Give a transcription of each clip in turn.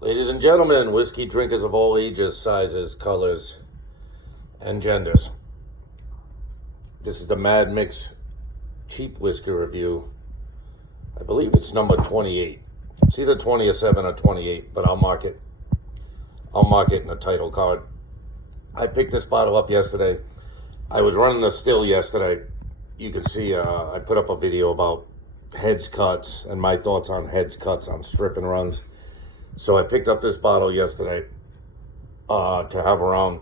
Ladies and gentlemen, whiskey drinkers of all ages, sizes, colors, and genders. This is the Mad Mix cheap whiskey review. I believe it's number 28. It's either 27 or 28, but I'll mark it. I'll mark it in the title card. I picked this bottle up yesterday. I was running the still yesterday. You can see I put up a video about heads cuts and my thoughts on heads cuts on strip and runs. So I picked up this bottle yesterday to have around,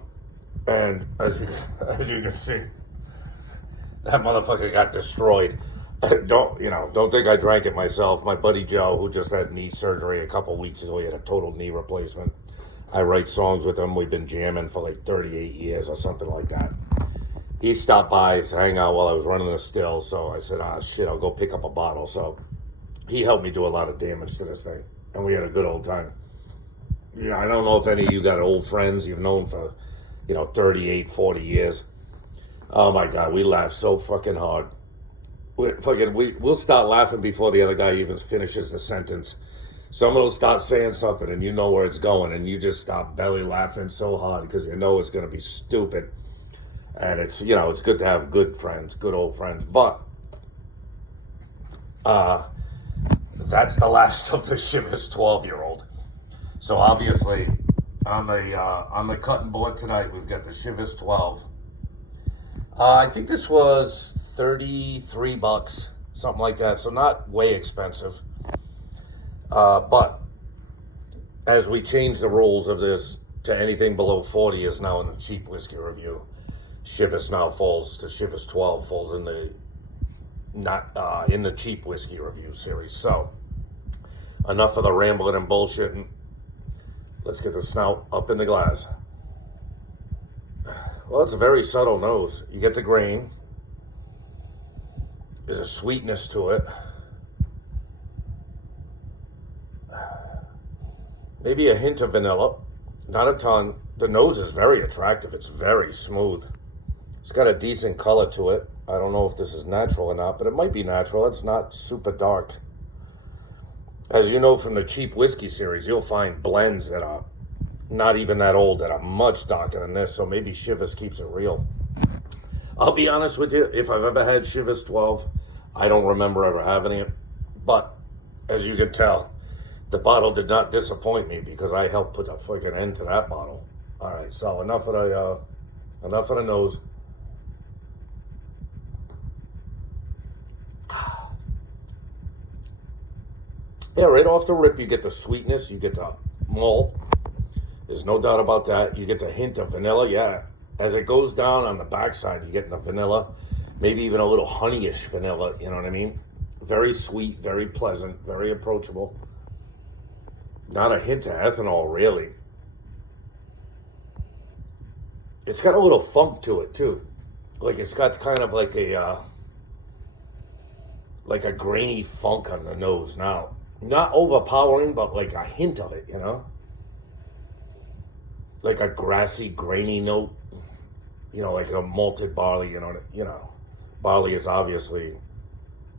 and as you can see, that motherfucker got destroyed. Don't think I drank it myself. My buddy Joe, who just had knee surgery a couple weeks ago, he had a total knee replacement. I write songs with him. We've been jamming for like 38 years or something like that. He stopped by to hang out while I was running the still, so I said, shit, I'll go pick up a bottle. So he helped me do a lot of damage to this thing, and we had a good old time. Yeah, I don't know if any of you got old friends you've known for, 38, 40 years. Oh my God, we laugh so fucking hard. We'll start laughing before the other guy even finishes the sentence. Someone will start saying something and you know where it's going, and you just stop belly laughing so hard because you know it's going to be stupid. And it's good to have good friends, good old friends. But that's the last of the Chivas 12-year-old. So obviously, on the cutting board tonight, we've got the Chivas 12. I think this was $33, something like that. So not way expensive. But as we change the rules of this to anything below 40 is now in the cheap whiskey review. Chivas now falls to Chivas 12 falls in the in the cheap whiskey review series. So enough of the rambling and bullshitting. Let's get the snout up in the glass. Well, it's a very subtle nose. You get the grain. There's a sweetness to it. Maybe a hint of vanilla. Not a ton. The nose is very attractive. It's very smooth. It's got a decent color to it. I don't know if this is natural or not, but it might be natural. It's not super dark. As you know from the cheap whiskey series, you'll find blends that are not even that old that are much darker than this, so maybe Chivas keeps it real. I'll be honest with you, if I've ever had Chivas 12, I don't remember ever having it. But as you can tell, the bottle did not disappoint me because I helped put a fucking end to that bottle. All right, so enough of the nose. Yeah, right off the rip, you get the sweetness, you get the malt. There's no doubt about that. You get the hint of vanilla, yeah. As it goes down on the backside, you get the vanilla, maybe even a little honeyish vanilla, you know what I mean? Very sweet, very pleasant, very approachable. Not a hint of ethanol, really. It's got a little funk to it, too. Like, it's got kind of like a grainy funk on the nose now. Not overpowering, but like a hint of it, like a grassy, grainy note, like a malted barley, barley is obviously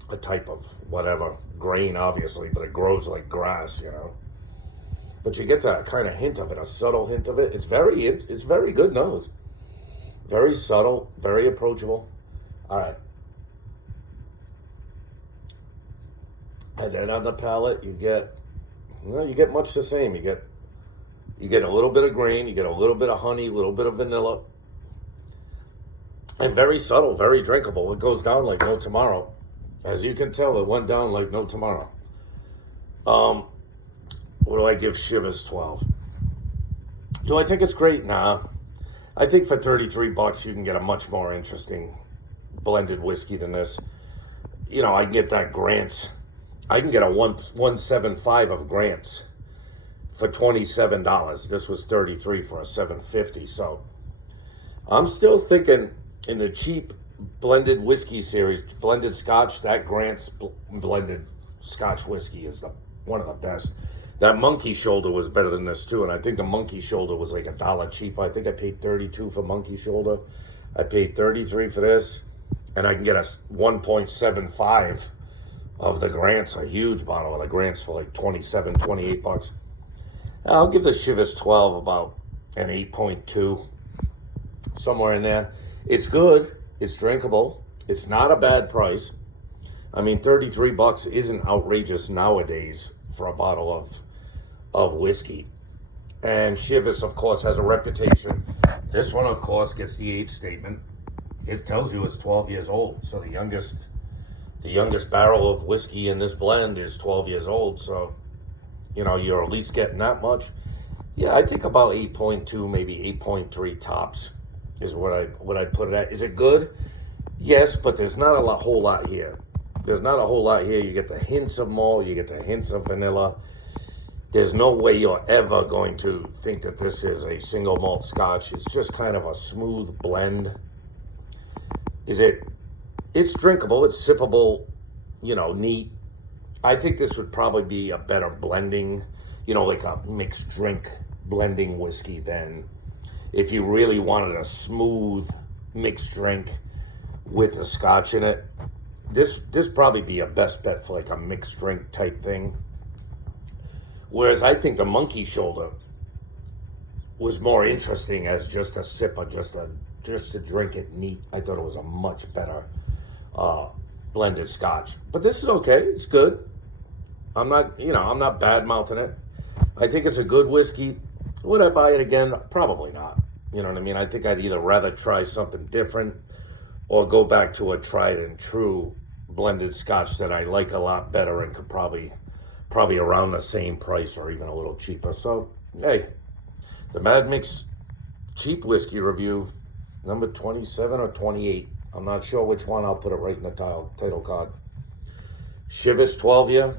a type of whatever, grain obviously, but it grows like grass, but you get that kind of hint of it, a subtle hint of it. It's very good nose, very subtle, very approachable. All right. And then on the palate, you get much the same. You get a little bit of grain, you get a little bit of honey, a little bit of vanilla, and very subtle, very drinkable. It goes down like no tomorrow. As you can tell, it went down like no tomorrow. What do I give Chivas 12? Do I think it's great? Nah. I think for $33 you can get a much more interesting blended whiskey than this. I can get that Grant's. I can get a 175 of Grant's for $27. This was $33 for a 750. So I'm still thinking in the cheap blended whiskey series, blended Scotch, that Grant's blended Scotch whiskey is one of the best. That Monkey Shoulder was better than this too, and I think the Monkey Shoulder was like $1 cheap. I think I paid $32 for Monkey Shoulder. I paid $33 for this, and I can get a 1.75 of the Grants, a huge bottle of the Grants for like $27, $28. I'll give the Chivas 12 about an 8.2, somewhere in there. It's good. It's drinkable. It's not a bad price. I mean, 33 bucks isn't outrageous nowadays for a bottle of whiskey. And Chivas, of course, has a reputation. This one, of course, gets the age statement. It tells you it's 12 years old. So the youngest barrel of whiskey in this blend is 12 years old. So, you know, you're at least getting that much. Yeah, I think about 8.2, maybe 8.3 tops is what I put it at. Is it good? Yes, but there's not a whole lot here. There's not a whole lot here. You get the hints of malt, you get the hints of vanilla. There's no way you're ever going to think that this is a single malt scotch. It's just kind of a smooth blend. It's drinkable, it's sippable, you know, neat. I think this would probably be a better blending, you know, like a mixed drink blending whiskey than if you really wanted a smooth mixed drink with a scotch in it. This probably be a best bet for like a mixed drink type thing. Whereas I think the Monkey Shoulder was more interesting as just a sip or just to drink it neat. I thought it was a much better blended scotch. But this is okay. It's good. I'm not bad mouthing it. I think it's a good whiskey. Would I buy it again? Probably not. You know what I mean? I think I'd either rather try something different or go back to a tried and true blended scotch that I like a lot better and could probably around the same price or even a little cheaper. So, hey, the Mad Mix cheap whiskey review, number 27 or 28. I'm not sure which one. I'll put it right in the title card. Chivas 12 year.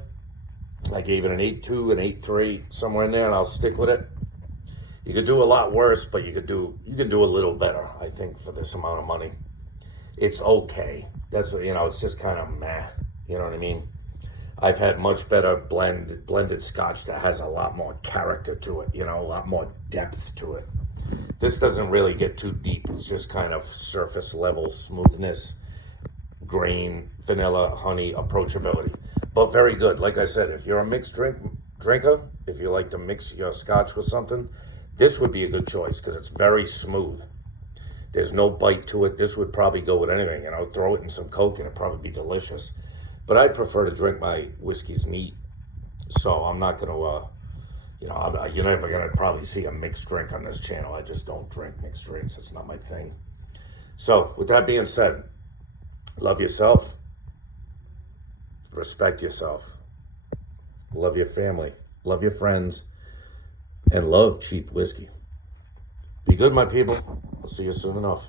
I gave it an 8.2, an 8.3, somewhere in there, and I'll stick with it. You could do a lot worse, but you can do a little better, I think, for this amount of money. It's okay. That's what, you know, it's just kind of meh. You know what I mean? I've had much better blended scotch that has a lot more character to it, you know, a lot more depth to it. This doesn't really get too deep. It's just kind of surface level smoothness, grain, vanilla, honey, approachability. But very good. Like I said, if you're a mixed drinker, if you like to mix your scotch with something, this would be a good choice because it's very smooth. There's no bite to it. This would probably go with anything. You know, throw it in some Coke and it'd probably be delicious. But I prefer to drink my whiskeys neat. So I'm not going to, you know, you're never going to probably see a mixed drink on this channel. I just don't drink mixed drinks. It's not my thing. So with that being said, love yourself. Respect yourself. Love your family. Love your friends. And love cheap whiskey. Be good, my people. I'll see you soon enough.